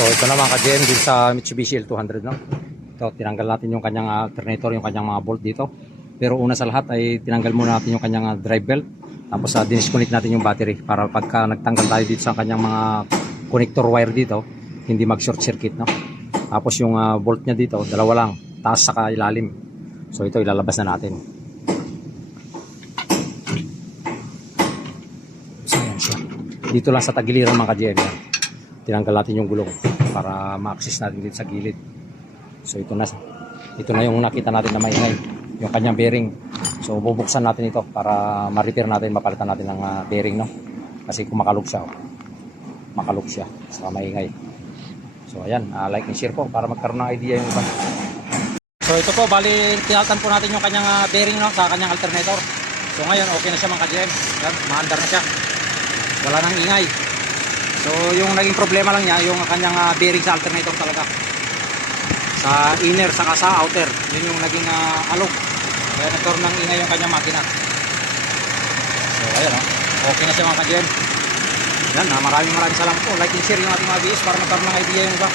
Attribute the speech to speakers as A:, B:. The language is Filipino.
A: So ito naman ka-GM din sa Mitsubishi L200 no. Ito tinanggal natin yung kanyang alternator, yung kanyang mga bolt dito. Pero una sa lahat ay tinanggal muna natin yung kanyang ah, drive belt. Tapos uh, disconnect natin yung battery para pagka nagtanggal tayo dito sa kanyang mga connector wire dito, hindi mag short circuit no. Tapos yung ah, bolt niya dito, dalawa lang, taas saka ilalim. So ito ilalabas na natin. So. Dito lang sa tagiliran mga ka-GM. Tinanggal natin yung gulong para ma-access natin dito sa gilid. So ito na. Ito na yung nakita natin na maingay. Yung kanyang bearing. So bubuksan natin ito para ma-repair natin, mapalitan natin ng ah, bearing no. Kasi kung makalog siya. oh. Makalog siya. Saka maingay. So ayan, ah, like and share po para magkaroon ng idea yung iba. So ito po, bali tinaltan po natin yung kanyang ah, bearing no, sa kanyang alternator. So ngayon, okay na siya mga ka-GM. Maandar na siya. Wala nang ingay. So yung naging problema lang niya, yung kanyang ah, bearing sa alternator talaga. Sa inner, saka sa outer. Yun yung naging ah, alog. Kaya nagkaroon ng ingay yung kanyang makina. So ayan o. Okay na siya mga ka-GM. Yan, ah, maraming maraming salamat po. Like and share yung ating mga videos para magkaroon ng idea yung iba.